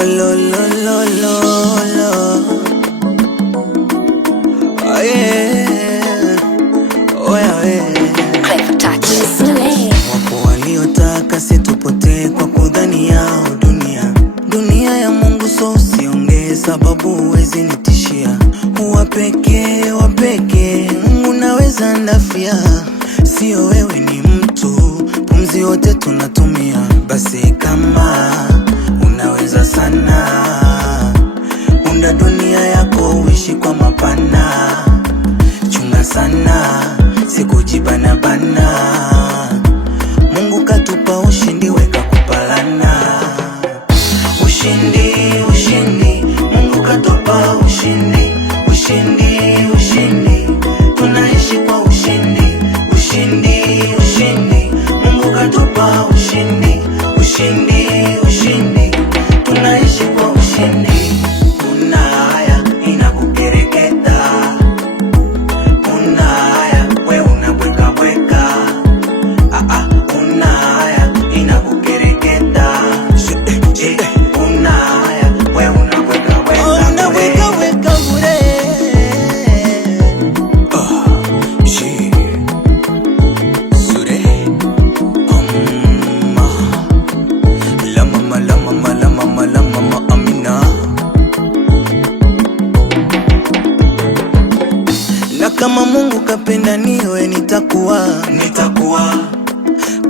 Oh lo lo lo lo lo. Oh yeah. Oh yeah. Wapo waliotaka situpotee kwa kudhani yao dunia ya Mungu, so usiongee sababu huwezi nitishia. Wapeke Mungu naweza ndafia, sio wewe ni mtu, pumzi wote tunatumia. Basi kama unaweza sana, unda dunia yako uishi kwa mapana. Chunga sana sikujibana bana, Mungu katupa ushindi, weka kupalana. Ushindi, Mungu katupa ushindi, tunaishi kwa ushindi, Mungu katupa ushindi, tunaishi kwa ushindi. Una haya inakukereketa, una haya we unabweka bweka, una haya inakukereketa, una haya we unabweka bweka, unabweka bweka bure. Na kama Mungu kapenda niwe nitakuwa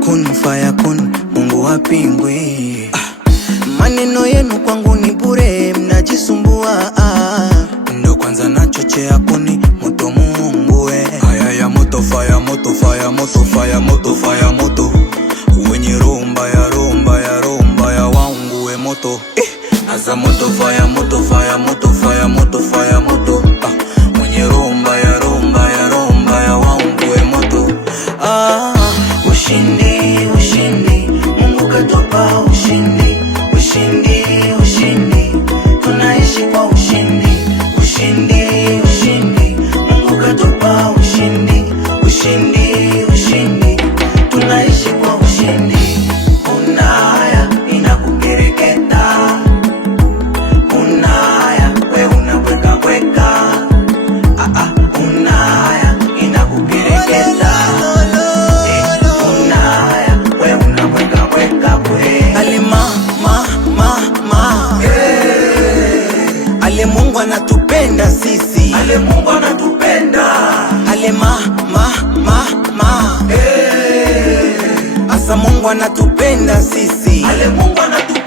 kun fayakun, Mungu hapingwi. Maneno yenu kwangu ni bure, mnajisumbua. Ndo kwanza nachochea kuni moto Mungu we. Haya ya moto fire, moto fire, moto fire, moto fire, moto. Wenye romba ya wangu we moto. Naza moto fire, moto fire, moto fire, moto fire, moto. Mwenye romba ya wangu we moto. Ushindi, Mungu katupa ushindi, tunaishi kwa ushindi, Mungu katupa ushindi, tunaishi kwa ushindi. Una haya inakukereketa, una haya we unabweka bweka, una haya inakukereketa, una haya we unabweka bweka bwe. Ale Mungu anatupenda sisi, ale Mungu anatupenda, ale asa Mungu anatupenda sisi, ale Mungu anatupenda.